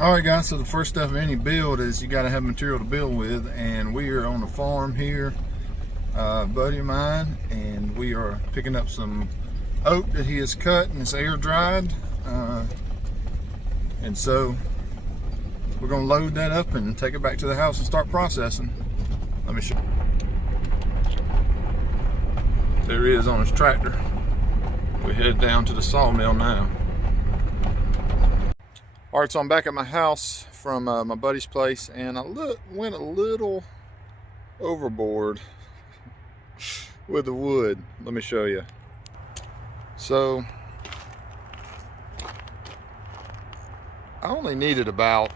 Alright guys, so the first step of any build is you got to have material to build with, and we are on the farm here, a buddy of mine, and we are picking up some oak that he has cut and it's air dried, and so we're going to load that up and take it back to the house and start processing. Let me show you. There he is on his tractor. We head down to the sawmill now. Alright, so I'm back at my house from my buddy's place, and I went a little overboard with the wood. Let me show you. So I only needed about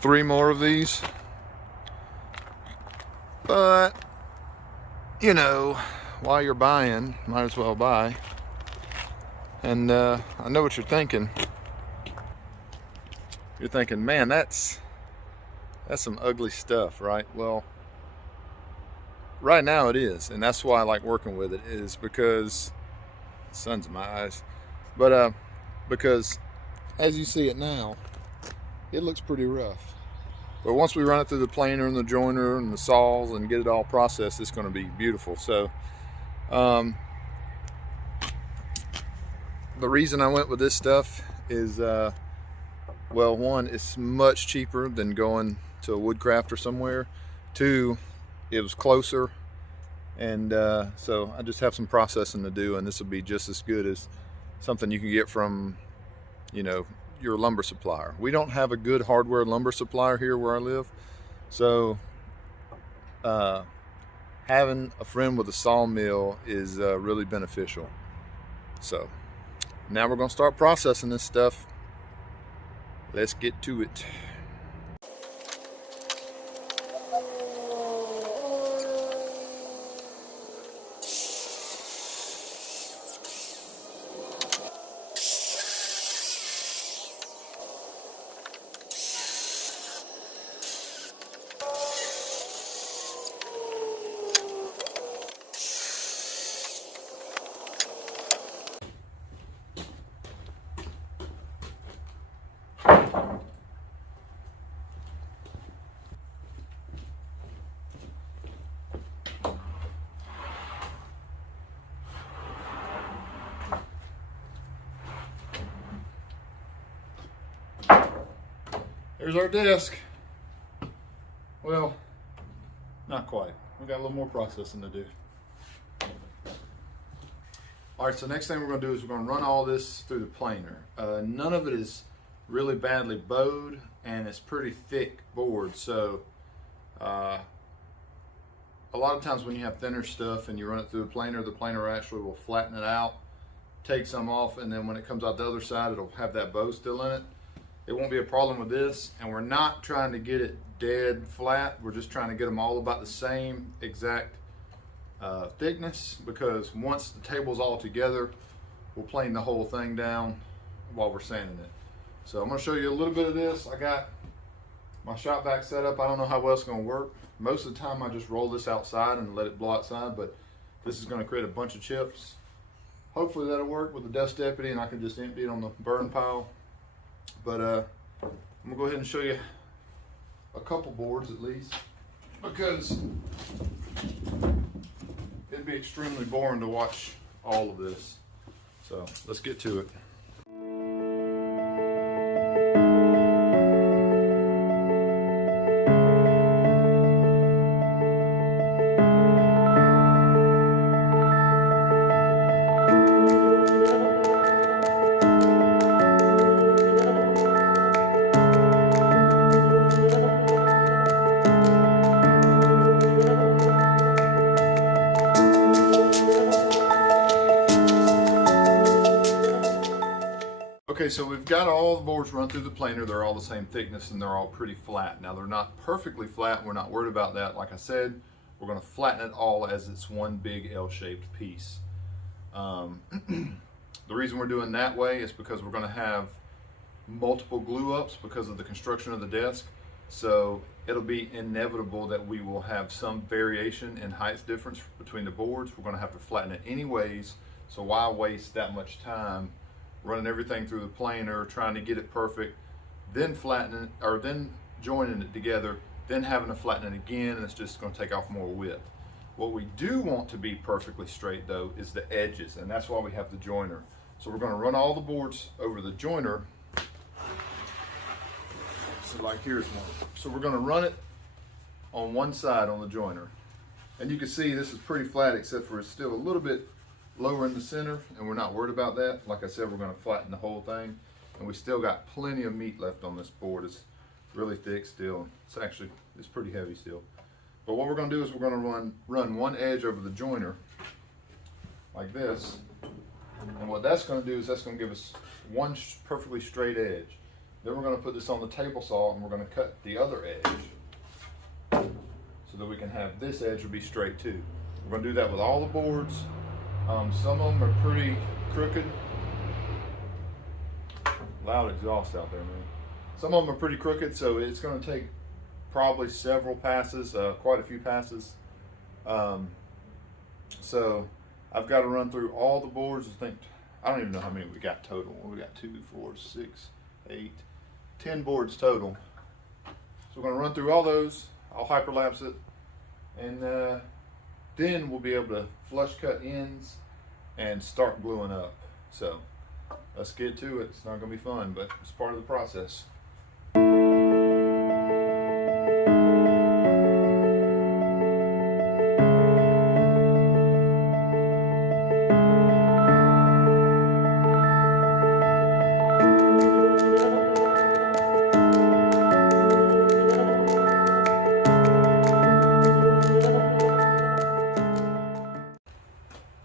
3 more of these, but you know, while you're buying, might as well buy. And I know what you're thinking. You're thinking, man, that's some ugly stuff, right? Well, right now it is, and that's why I like working with it, is because the sun's in my eyes. But because as you see it now, it looks pretty rough. But once we run it through the planer and the joiner and the saws and get it all processed, it's going to be beautiful. So the reason I went with this stuff is well, one, it's much cheaper than going to a woodcraft or somewhere. 2, it was closer, and so I just have some processing to do, and this will be just as good as something you can get from, you know, your lumber supplier. We don't have a good hardware lumber supplier here where I live, so having a friend with a sawmill is really beneficial. So now we're going to start processing this stuff. Let's get to it. There's our desk. Well, not quite. We got a little more processing to do. All right, so next thing we're going to do is we're going to run all this through the planer. None of it is really badly bowed, and it's pretty thick board. So a lot of times when you have thinner stuff and you run it through the planer actually will flatten it out, take some off, and then when it comes out the other side, it'll have that bow still in it. It won't be a problem with this, and we're not trying to get it dead flat. We're just trying to get them all about the same exact thickness, because once the table's all together, we'll plane the whole thing down while we're sanding it. So I'm going to show you a little bit of this. I got my shop vac set up. I don't know how well it's going to work. Most of the time I just roll this outside and let it blow outside, but this is going to create a bunch of chips. Hopefully that'll work with the dust deputy, and I can just empty it on the burn pile. But I'm gonna go ahead and show you a couple boards at least, because it'd be extremely boring to watch all of this. So let's get to it. Okay, so we've got all the boards run through the planer. They're all the same thickness and they're all pretty flat. Now they're not perfectly flat. We're not worried about that. Like I said, we're going to flatten it all as it's one big L-shaped piece. The reason we're doing that way is because we're going to have multiple glue ups because of the construction of the desk. So it'll be inevitable that we will have some variation in height difference between the boards. We're going to have to flatten it anyways. So why waste that much time running everything through the planer, trying to get it perfect, then flattening it, or then joining it together, then having to flatten it again, and it's just going to take off more width. What we do want to be perfectly straight though is the edges, and that's why we have the joiner. So we're going to run all the boards over the joiner. So like here's one. So we're going to run it on one side on the joiner. And you can see this is pretty flat, except for it's still a little bit lower in the center, and we're not worried about that. Like I said, we're going to flatten the whole thing, and we still got plenty of meat left on this board. It's really thick still. It's pretty heavy still. But what we're going to do is we're going to run one edge over the joiner like this, and what that's going to do is that's going to give us one perfectly straight edge. Then we're going to put this on the table saw, and we're going to cut the other edge so that we can have this edge will be straight too. We're going to do that with all the boards. Some of them are pretty crooked. Loud exhaust out there, man. Some of them are pretty crooked, so it's going to take probably several passes, quite a few passes. So I've got to run through all the boards. I don't even know how many we got total. We got 2, 4, 6, 8, 10 boards total. So we're going to run through all those. I'll hyperlapse it, and then we'll be able to flush cut ends and start gluing up. So let's get to it. It's not going to be fun, but it's part of the process.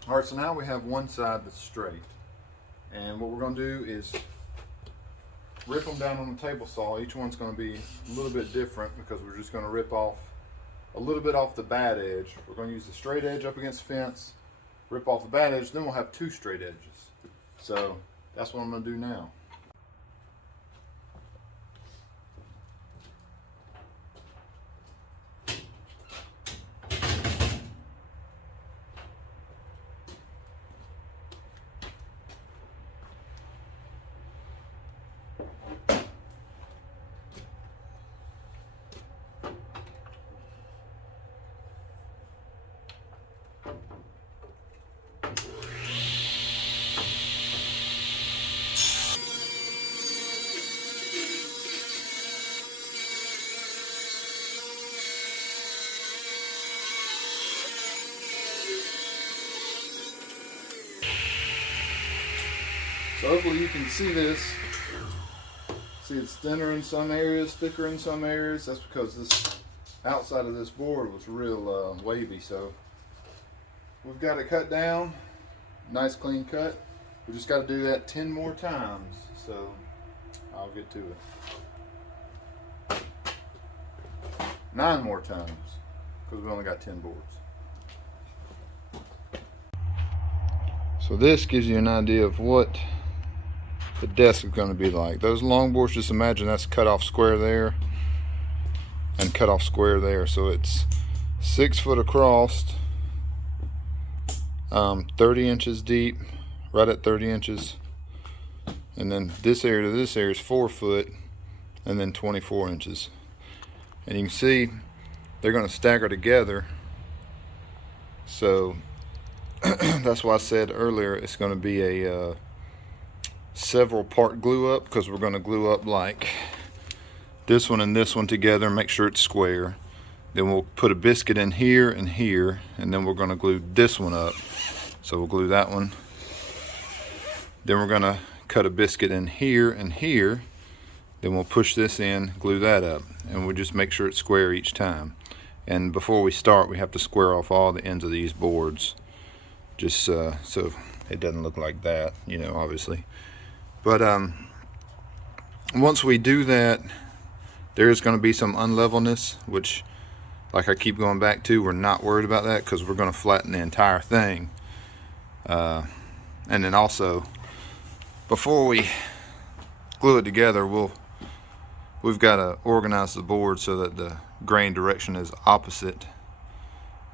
Alright, so now we have one side that's straight, and what we're going to do is rip them down on the table saw. Each one's going to be a little bit different because we're just going to rip off a little bit off the bad edge. We're going to use the straight edge up against the fence, rip off the bad edge, then we'll have 2 straight edges. So that's what I'm going to do now. So hopefully you can see this. See, it's thinner in some areas, thicker in some areas. That's because this outside of this board was real wavy. So we've got it cut down, nice clean cut. We just got to do that 10 more times. So I'll get to it. 9 more times, because we only got 10 boards. So this gives you an idea of what the desk is going to be like. Those long boards, just imagine that's cut off square there and cut off square there. So it's 6 foot across, 30 inches deep, right at 30 inches. And then this area to this area is 4 foot, and then 24 inches. And you can see they're going to stagger together. So that's why I said earlier it's going to be a several part glue up, because we're going to glue up like this one and this one together, make sure it's square. Then we'll put a biscuit in here and here, and then we're going to glue this one up. So we'll glue that one. Then we're going to cut a biscuit in here and here. Then we'll push this in, glue that up, and we'll just make sure it's square each time. And before we start, we have to square off all the ends of these boards, just so it doesn't look like that, you know, obviously. But once we do that, there is going to be some unlevelness, which, like I keep going back to, we're not worried about that because we're going to flatten the entire thing. And then also, before we glue it together, we've got to organize the board so that the grain direction is opposite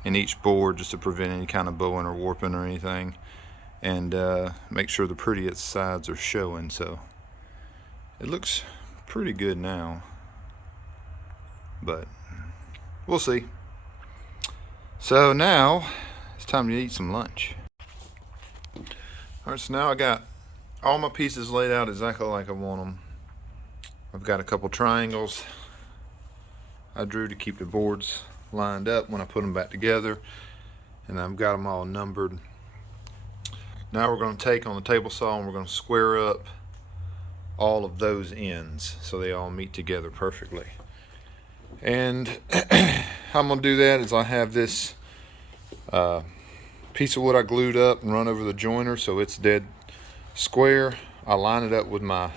in each board, just to prevent any kind of bowing or warping or anything. and make sure the prettiest sides are showing. So it looks pretty good now, but we'll see. So now it's time to eat some lunch. All right, so now I got all my pieces laid out exactly like I want them. I've got a couple triangles I drew to keep the boards lined up when I put them back together, and I've got them all numbered. Now we're going to take on the table saw and we're going to square up all of those ends so they all meet together perfectly. And how I'm going to do that is I have this piece of wood I glued up and run over the joiner so it's dead square. I line it up with my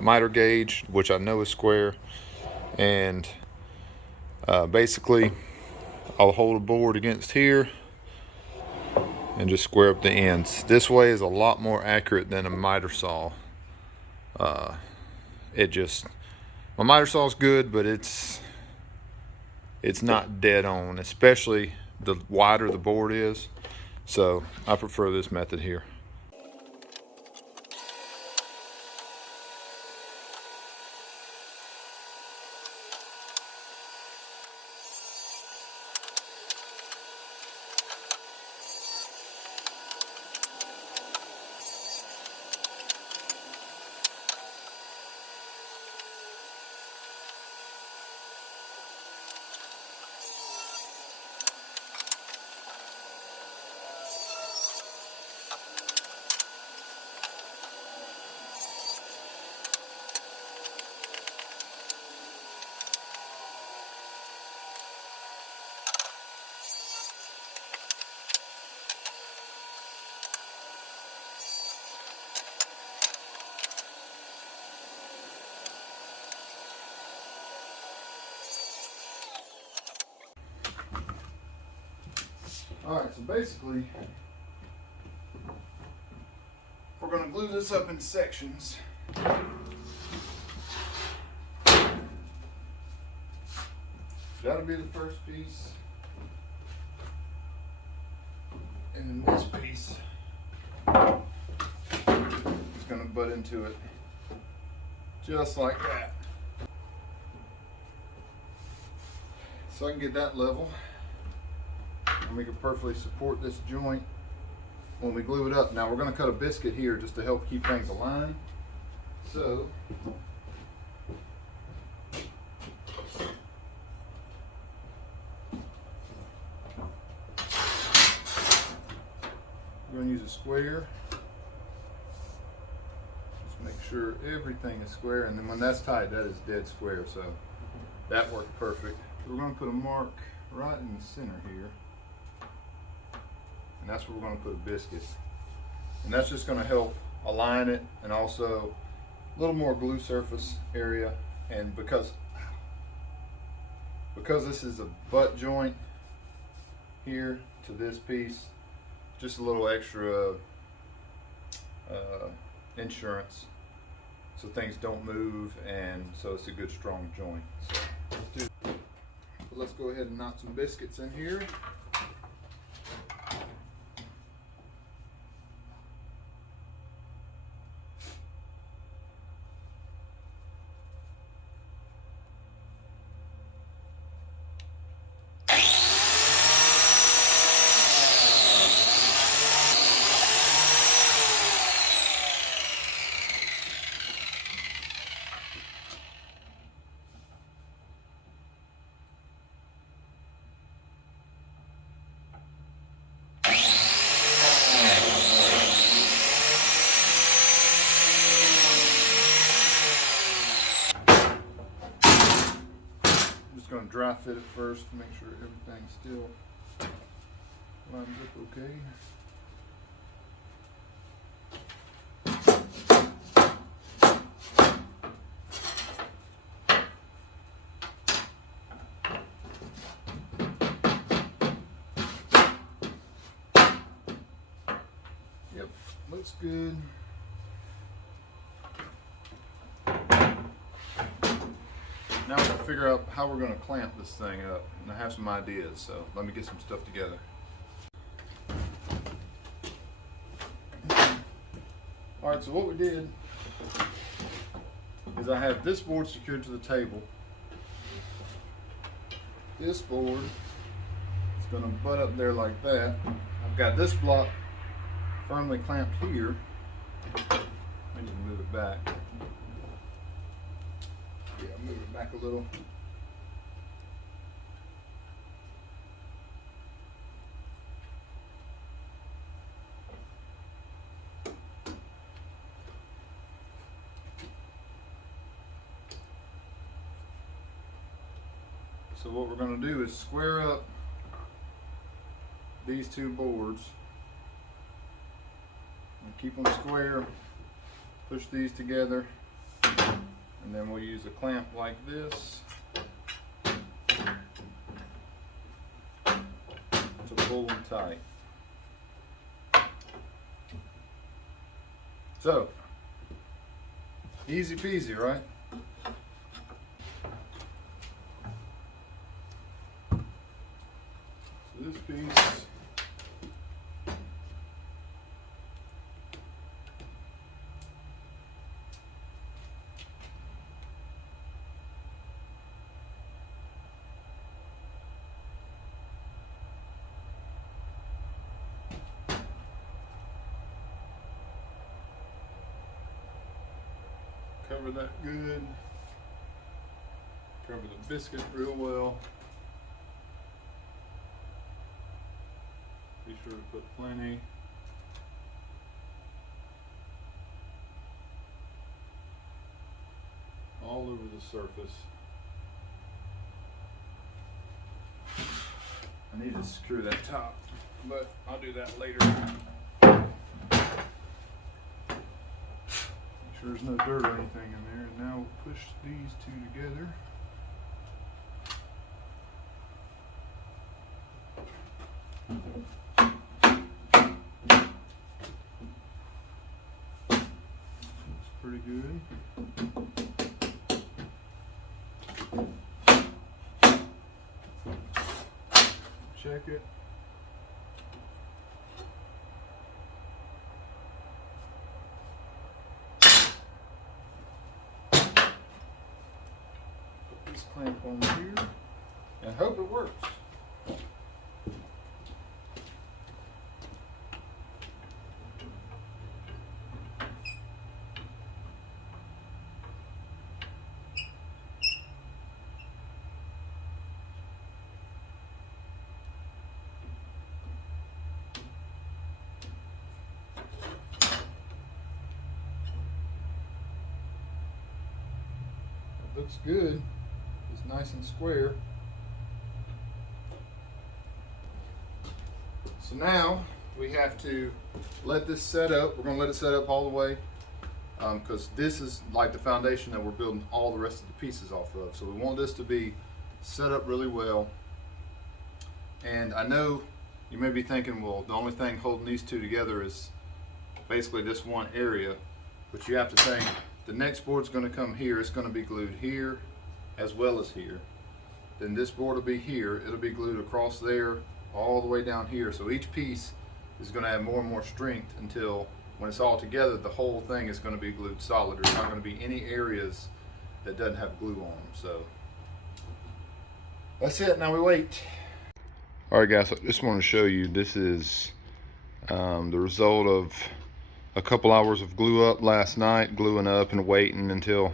miter gauge, which I know is square, and basically I'll hold a board against here and just square up the ends. This way is a lot more accurate than a miter saw. My miter saw is good, but it's not dead on, especially the wider the board is. So I prefer this method here. Alright, so basically we're going to glue this up in sections. That'll be the first piece. And then this piece is going to butt into it just like that. So I can get that level. And we can perfectly support this joint when we glue it up. Now we're going to cut a biscuit here just to help keep things aligned. So we're going to use a square. Just make sure everything is square, and then when that's tight, that is dead square. So that worked perfect. We're going to put a mark right in the center here. And that's where we're going to put a biscuit. And that's just going to help align it, and also a little more glue surface area. And because this is a butt joint here to this piece, just a little extra insurance so things don't move, and so it's a good strong joint. So let's go ahead and knock some biscuits in here. Going to dry fit it first to make sure everything still lines up okay. Yep, looks good. Now we're going to figure out how we're going to clamp this thing up, and I have some ideas, so let me get some stuff together. Alright, so what we did is I have this board secured to the table. This board is going to butt up there like that. I've got this block firmly clamped here. Let me just move it back. Yeah, move it back a little. So what we're going to do is square up these two boards and keep them square, push these together, and then we'll use a clamp like this to pull them tight. So, easy peasy, right? This piece cover that good, cover the biscuit real well. Be sure to put plenty. All over the surface. I need to screw that top, but I'll do that later. Make sure there's no dirt or anything in there. And now we'll push these two together. Pretty good. Check it. Put this clamp on here and hope it works. Looks good. It's nice and square. So now we have to let this set up. We're going to let it set up all the way because this is like the foundation that we're building all the rest of the pieces off of. So we want this to be set up really well. And I know you may be thinking, well, the only thing holding these two together is basically this one area, but you have to think the next board's going to come here. It's going to be glued here as well as here. Then this board will be here. It'll be glued across there all the way down here. So each piece is going to have more and more strength until when it's all together, the whole thing is going to be glued solid. There's not going to be any areas that doesn't have glue on them. So that's it. Now we wait. All right, guys, I just want to show you, this is the result of a couple hours of glue up last night, gluing up and waiting until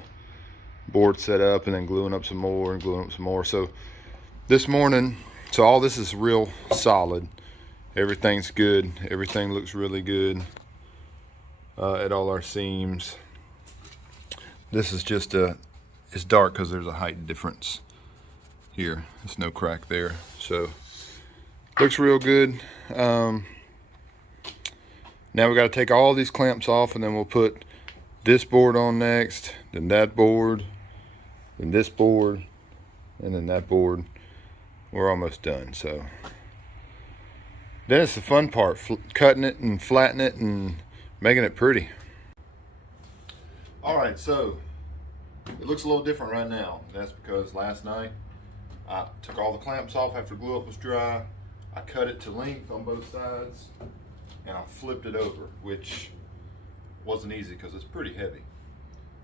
board set up, and then gluing up some more and gluing up some more. So this morning, so all this is real solid. Everything's good. Everything looks really good at all our seams. This is just it's dark because there's a height difference here. There's no crack there. So looks real good. Now we got to take all these clamps off, and then we'll put this board on next, then that board, then this board, and then that board. We're almost done. So then it's the fun part, cutting it and flattening it and making it pretty. All right, so it looks a little different right now. That's because last night I took all the clamps off after glue up was dry. I cut it to length on both sides, and I flipped it over, which wasn't easy because it's pretty heavy.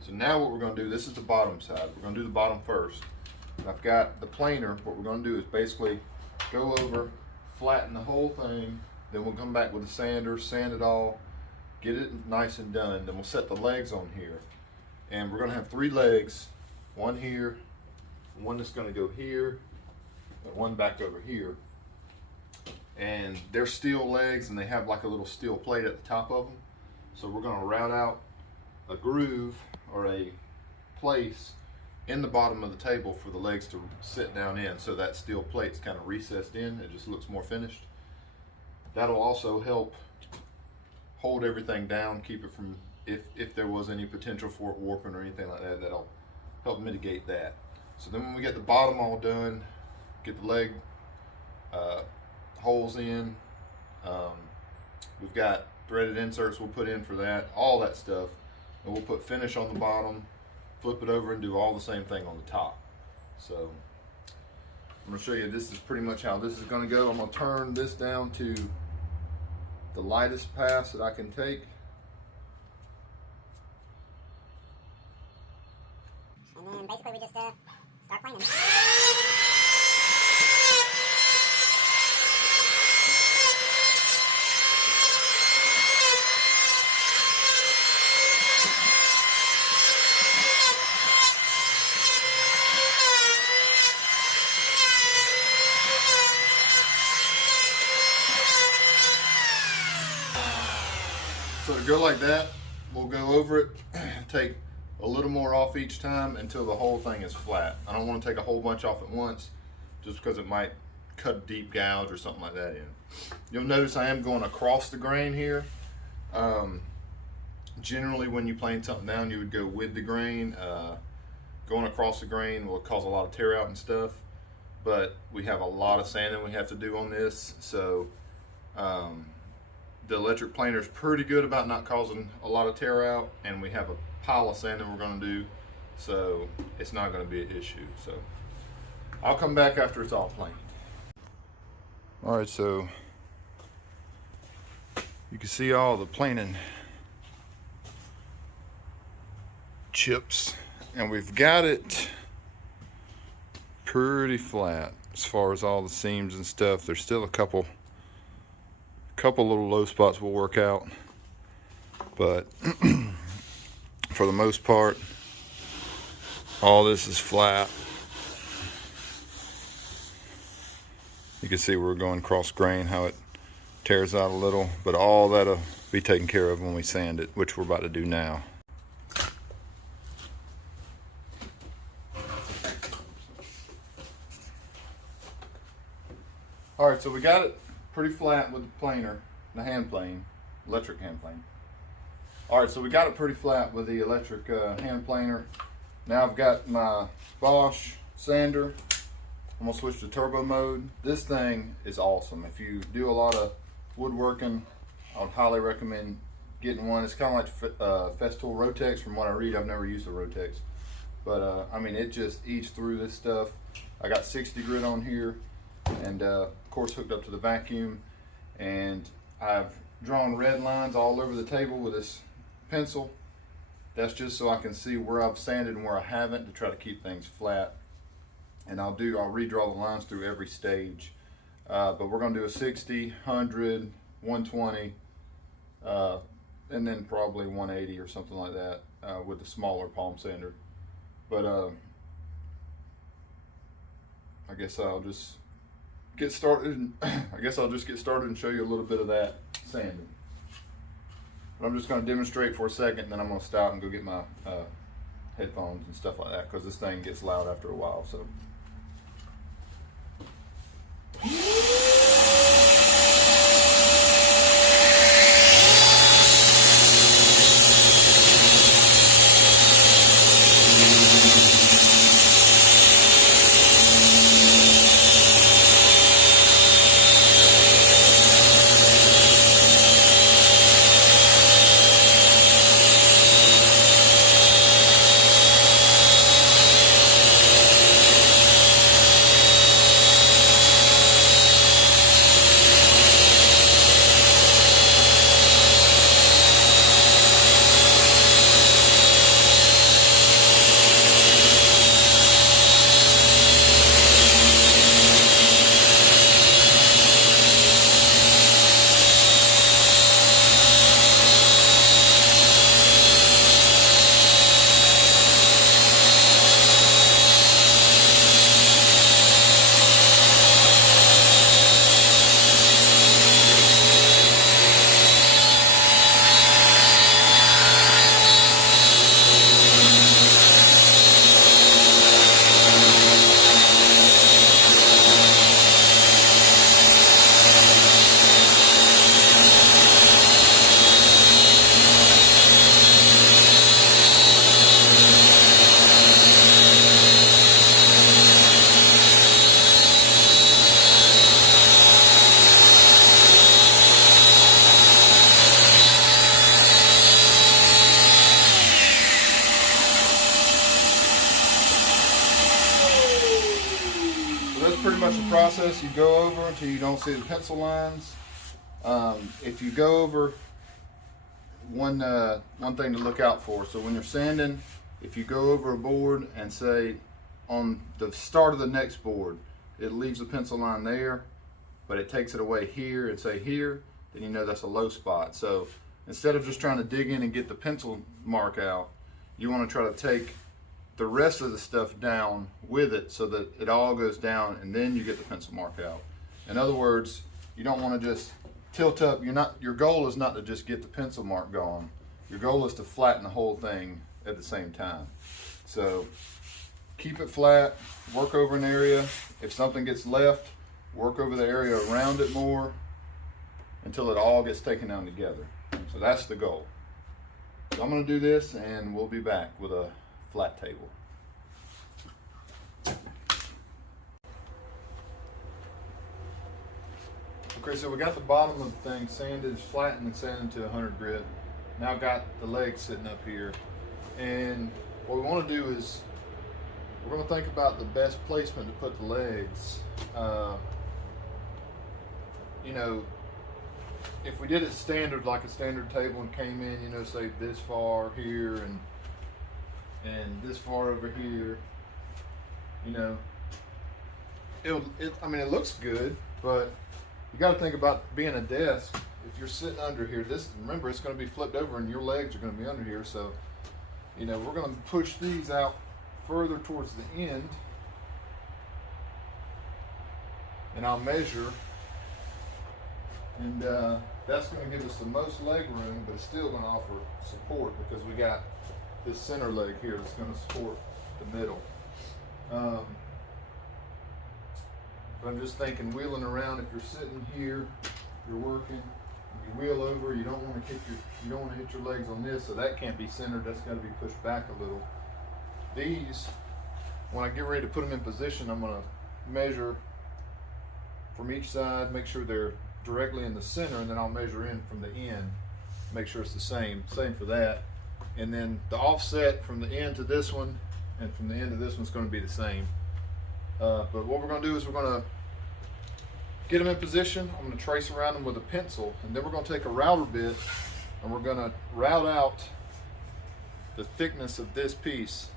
So now what we're going to do, this is the bottom side. We're going to do the bottom first. I've got the planer. What we're going to do is basically go over, flatten the whole thing, then we'll come back with the sander, sand it all, get it nice and done. Then we'll set the legs on here. And we're going to have 3 legs, one here, one that's going to go here, and one back over here. And they're steel legs, and they have like a little steel plate at the top of them. So we're going to route out a groove or a place in the bottom of the table for the legs to sit down in, so that steel plate's kind of recessed in. It just looks more finished. That'll also help hold everything down, keep it from, if there was any potential for it warping or anything like that, that'll help mitigate that. So then when we get the bottom all done, get the leg holes in, we've got threaded inserts we'll put in for that, all that stuff, and we'll put finish on the bottom, flip it over, and do all the same thing on the top. So I'm going to show you, this is pretty much how this is going to go. I'm going to turn this down to the lightest pass that I can take. And then basically we just start planing. So to go like that, we'll go over it, take a little more off each time until the whole thing is flat. I don't want to take a whole bunch off at once, just because it might cut a deep gouge or something like that in. You'll notice I am going across the grain here. Generally when you plane something down, you would go with the grain. Going across the grain will cause a lot of tear out and stuff, but we have a lot of sanding we have to do on this, so the electric planer is pretty good about not causing a lot of tear out, and we have a pile of sanding we're going to do, so it's not going to be an issue. So I'll come back after it's all planed. All right, so you can see all the planing chips, and we've got it pretty flat as far as all the seams and stuff. There's still a couple little low spots we'll work out, but for the most part all this is flat. You can see we're going cross grain, how it tears out a little, but all that'll be taken care of when we sand it, which we're about to do now. All right, so we got it pretty flat with the planer, the hand plane, electric hand plane. All right, so we got it pretty flat with the electric hand planer. Now I've got my Bosch Sander. I'm gonna switch to turbo mode. This thing is awesome. If you do a lot of woodworking, I would highly recommend getting one. It's kind of like Festool Rotex. From what I read, I've never used a Rotex, but I mean, it just eats through this stuff. I got 60 grit on here, and of course hooked up to the vacuum, and I've drawn red lines all over the table with this pencil. That's just so I can see where I've sanded and where I haven't, to try to keep things flat. And I'll redraw the lines through every stage, but we're going to do a 60, 100, 120, and then probably 180 or something like that with the smaller palm sander. But I guess I'll just get started. And show you a little bit of that sanding. But I'm just going to demonstrate for a second, and then I'm going to stop and go get my headphones and stuff like that, because this thing gets loud after a while. So. pretty much the process. You go over until you don't see the pencil lines. If you go over, one thing to look out for. So when you're sanding, if you go over a board and say on the start of the next board, it leaves a pencil line there, but it takes it away here and say here, then you know that's a low spot. So instead of just trying to dig in and get the pencil mark out, you want to try to take the rest of the stuff down with it so that it all goes down and then you get the pencil mark out. In other words, you don't want to just tilt up. Your goal is not to just get the pencil mark gone. Your goal is to flatten the whole thing at the same time. So keep it flat, work over an area. If something gets left, work over the area around it more until it all gets taken down together. So that's the goal. So I'm going to do this and we'll be back with a flat table. Okay, so we got the bottom of the thing sanded, flattened and sanded to 100 grit. Now got the legs sitting up here. And what we want to do is we're going to think about the best placement to put the legs. You know, if we did it standard, like a standard table, and came in, you know, say this far here and this far over here, you know, I mean, it looks good, but you got to think about being a desk. If you're sitting under here, remember, it's going to be flipped over and your legs are going to be under here. So, you know, we're going to push these out further towards the end, and I'll measure, and that's going to give us the most leg room, but it's still going to offer support because we got this center leg here that's going to support the middle. But I'm just thinking, wheeling around, if you're sitting here, you're working, you wheel over, you don't want to hit your legs on this, so that can't be centered. That's got to be pushed back a little. These, when I get ready to put them in position, I'm going to measure from each side, make sure they're directly in the center, and then I'll measure in from the end, make sure it's the same for that. And then the offset from the end to this one and from the end to this one's going to be the same. But what we're going to do is we're going to get them in position. I'm going to trace around them with a pencil, and then we're going to take a router bit and we're going to route out the thickness of this piece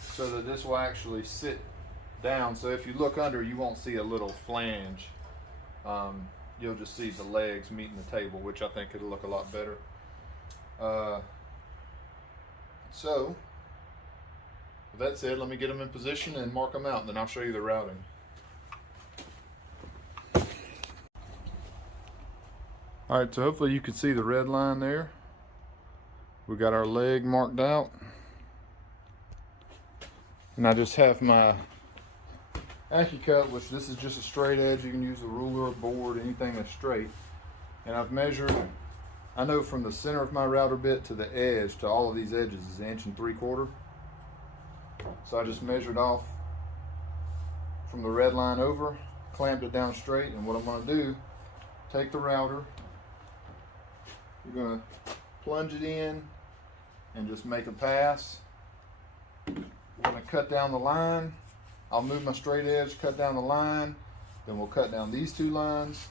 so that this will actually sit down. So if you look under, you won't see a little flange. You'll just see the legs meeting the table, which I think it'll look a lot better. So with that said, let me get them in position and mark them out, and then I'll show you the routing. All right, so hopefully you can see the red line there. We got our leg marked out. And I just have my AccuCut, which this is just a straight edge. You can use a ruler, a board, anything that's straight. And I've measured, I know from the center of my router bit to the edge to all of these edges is 1 3/4 inches. So I just measured off from the red line over, clamped it down straight, and what I'm going to do, take the router, you're going to plunge it in and just make a pass. We're going to cut down the line. I'll move my straight edge, cut down the line, then we'll cut down these 2 lines,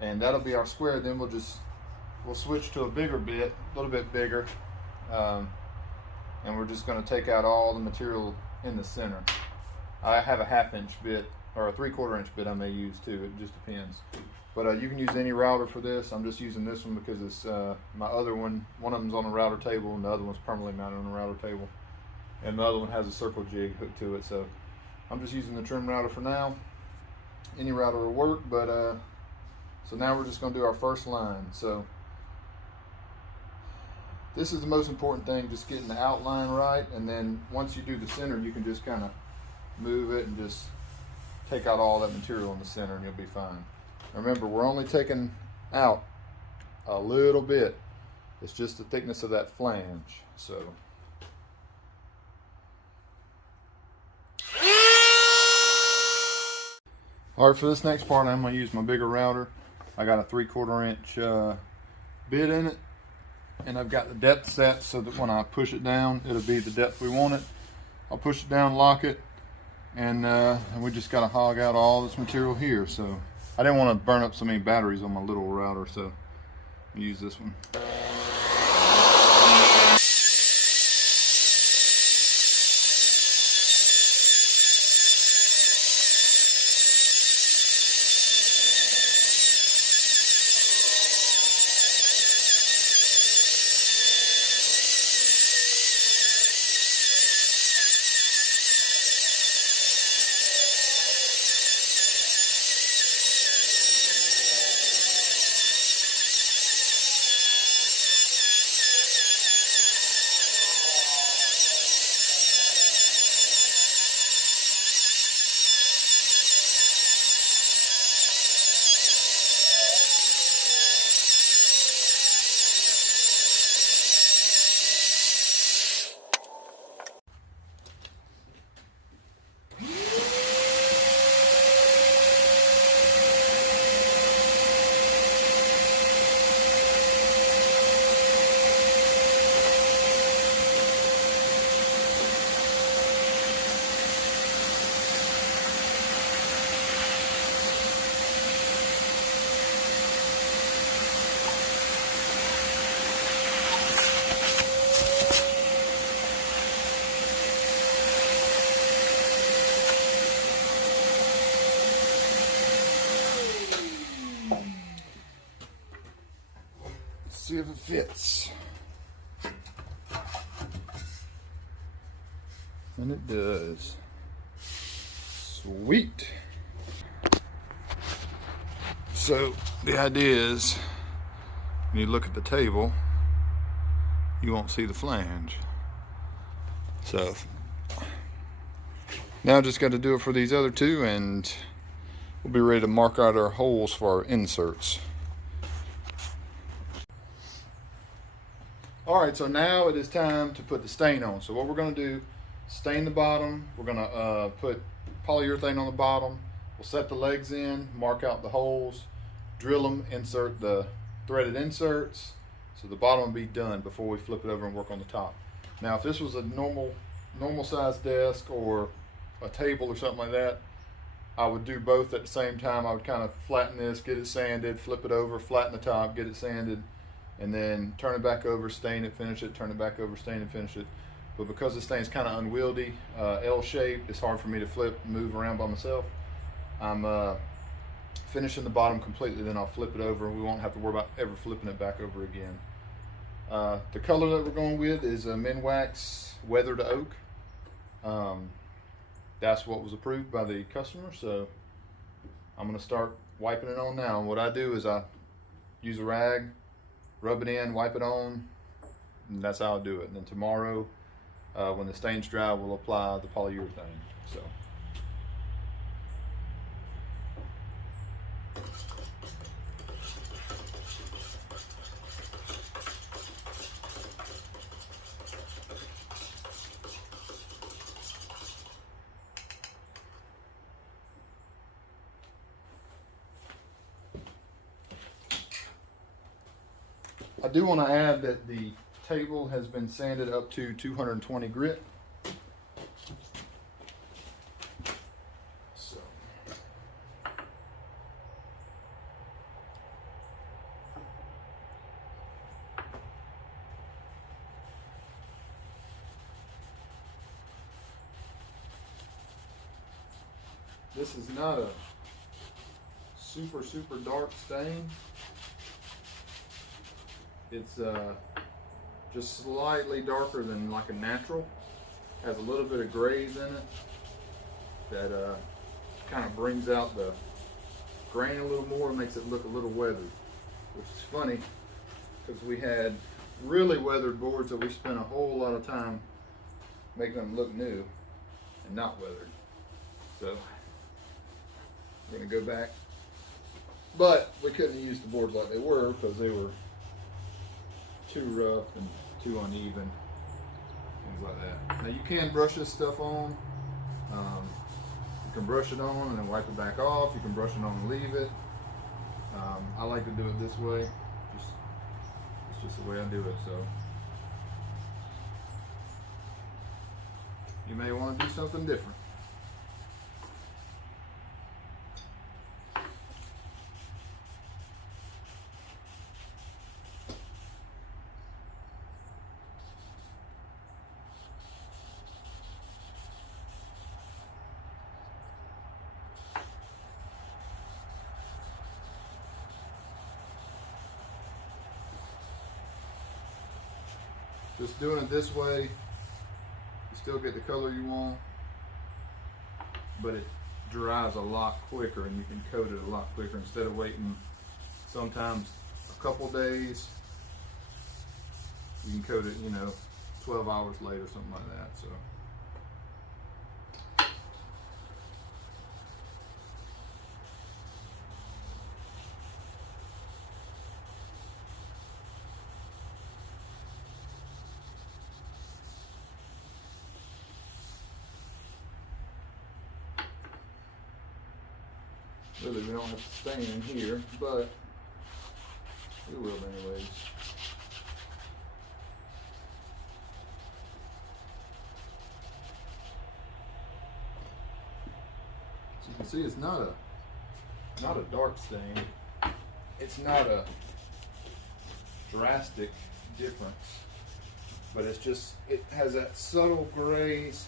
and that'll be our square. Then we'll switch to a bigger bit, a little bit bigger, and we're just going to take out all the material in the center. I have a 1/2 inch bit or a 3/4 inch bit I may use too. It just depends. But you can use any router for this. I'm just using this one because it's my other one. One of them's on a router table and the other one's permanently mounted on a router table. And the other one has a circle jig hooked to it. So I'm just using the trim router for now. Any router will work, but so now we're just going to do our first line. So this is the most important thing, just getting the outline right, and then once you do the center, you can just kind of move it and just take out all that material in the center and you'll be fine. Remember, we're only taking out a little bit. It's just the thickness of that flange. So all right, for this next part, I'm going to use my bigger router. I got a 3/4 inch bit in it, and I've got the depth set so that when I push it down, it'll be the depth we want it. I'll push it down, lock it, and we just got to hog out all this material here. So I didn't want to burn up so many batteries on my little router, so I use this one. See if it fits. And it does. Sweet. So the idea is, when you look at the table, you won't see the flange. So now I just got to do it for these other two, and we'll be ready to mark out our holes for our inserts. Alright, so now it is time to put the stain on. So what we're going to do, stain the bottom. We're going to put polyurethane on the bottom. We'll set the legs in, mark out the holes, drill them, insert the threaded inserts. So the bottom will be done before we flip it over and work on the top. Now if this was a normal size desk or a table or something like that, I would do both at the same time. I would kind of flatten this, get it sanded, flip it over, flatten the top, get it sanded, and then turn it back over, stain it, finish it, turn it back over, stain and finish it. But because this stain's kind of unwieldy, L-shaped, it's hard for me to flip and move around by myself. I'm finishing the bottom completely, then I'll flip it over, and we won't have to worry about ever flipping it back over again. The color that we're going with is a Minwax Weathered Oak. That's what was approved by the customer, so I'm going to start wiping it on now. And what I do is I use a rag, rub it in, wipe it on, and that's how I do it. And then tomorrow, when the stain's dry, we'll apply the polyurethane. So. I do want to add that the table has been sanded up to 220 grit. So. This is not a super dark stain. It's just slightly darker than like a natural. Has a little bit of grays in it that kind of brings out the grain a little more and makes it look a little weathered, which is funny because we had really weathered boards that we spent a whole lot of time making them look new and not weathered. So we're going to go back, but we couldn't use the boards like they were because they were too rough and too uneven, things like that. Now you can brush this stuff on. You can brush it on and then wipe it back off. You can brush it on and leave it. I like to do it this way. It's just the way I do it. So you may want to do something different. Just doing it this way, you still get the color you want, but it dries a lot quicker and you can coat it a lot quicker instead of waiting sometimes a couple days. You can coat it, 12 hours later, something like that. So. Really, we don't have to stain in here, but we will anyways. So you can see it's not a dark stain. It's not a drastic difference, but it's just, it has that subtle grays,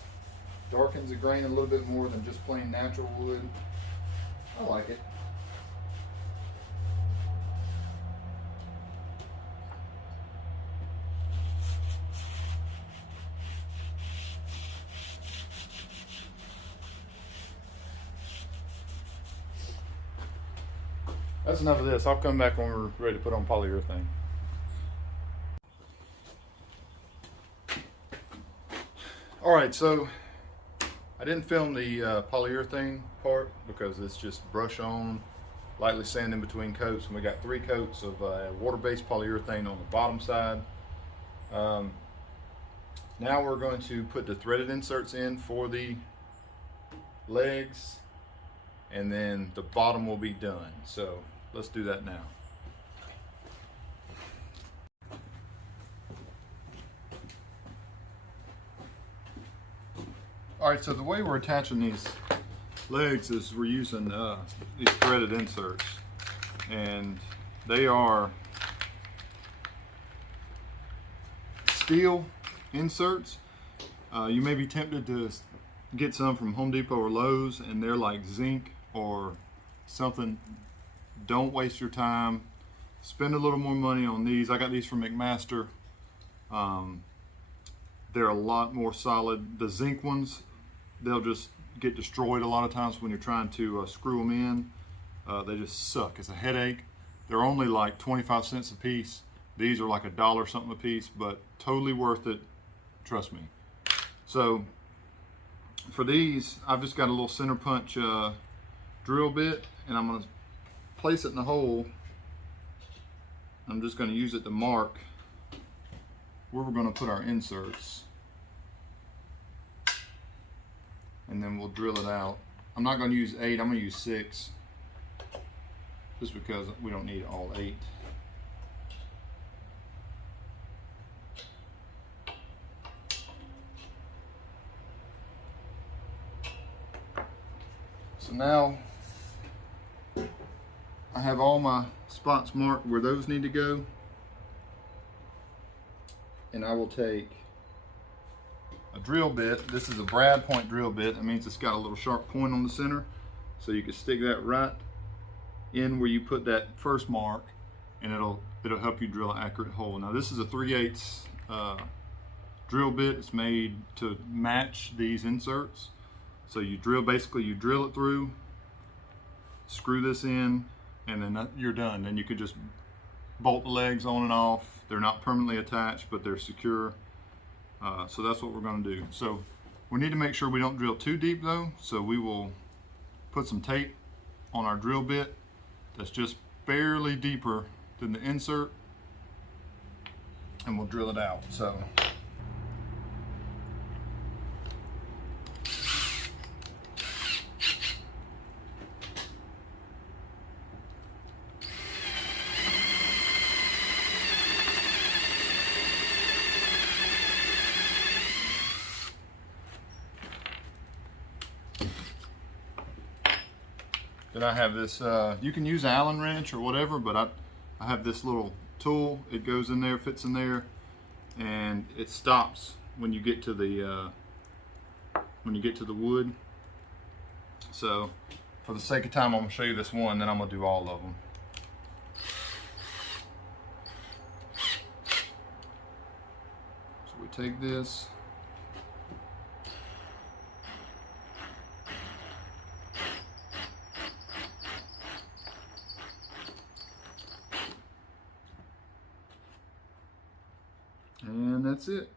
darkens the grain a little bit more than just plain natural wood. I like it. That's enough of this. I'll come back when we're ready to put on polyurethane. All right, so I didn't film the polyurethane part because it's just brush on, lightly sand in between coats, and we got 3 coats of water-based polyurethane on the bottom side. Now we're going to put the threaded inserts in for the legs, and then the bottom will be done. So let's do that now. All right, so the way we're attaching these legs is we're using these threaded inserts, and they are steel inserts. You may be tempted to get some from Home Depot or Lowe's, and they're like zinc or something. Don't waste your time. Spend a little more money on these. I got these from McMaster. They're a lot more solid. The zinc ones, they'll just get destroyed a lot of times when you're trying to screw them in. They just suck. It's a headache. They're only like 25 cents a piece. These are like $1 something a piece, but totally worth it. Trust me. So for these, I've just got a little center punch drill bit, and I'm going to place it in the hole. I'm just going to use it to mark where we're going to put our inserts, and then we'll drill it out. I'm not going to use 8, I'm going to use 6, just because we don't need all 8. So now I have all my spots marked where those need to go, and I will take a drill bit. This is a brad point drill bit. That means it's got a little sharp point on the center, so you can stick that right in where you put that first mark, and it'll help you drill an accurate hole. Now this is a 3/8 drill bit. It's made to match these inserts. So you drill it through, screw this in, and then you're done. Then you could just bolt the legs on and off. They're not permanently attached, but they're secure. So that's what we're going to do. So we need to make sure we don't drill too deep though. So we will put some tape on our drill bit that's just barely deeper than the insert, and we'll drill it out. So then I have this, you can use an Allen wrench or whatever, but I have this little tool. It goes in there, fits in there, and it stops when you get to the wood. So for the sake of time, I'm gonna show you this one, then I'm gonna do all of them. take this. And that's it.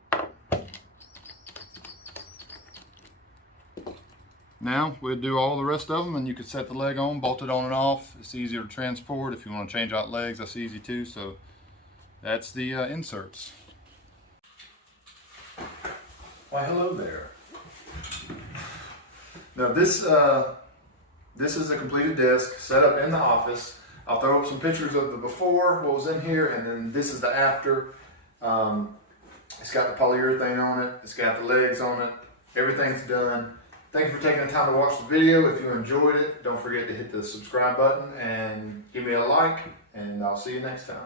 Now we'll do all the rest of them, and you can set the leg on, bolt it on and off. It's easier to transport. If you want to change out legs, that's easy too. So that's the inserts. Why, hello there. Now this is a completed disc set up in the office. I'll throw up some pictures of the before, what was in here, and then this is the after. It's got the polyurethane on it. It's got the legs on it. Everything's done. Thank you for taking the time to watch the video. If you enjoyed it, don't forget to hit the subscribe button and give me a like, and I'll see you next time.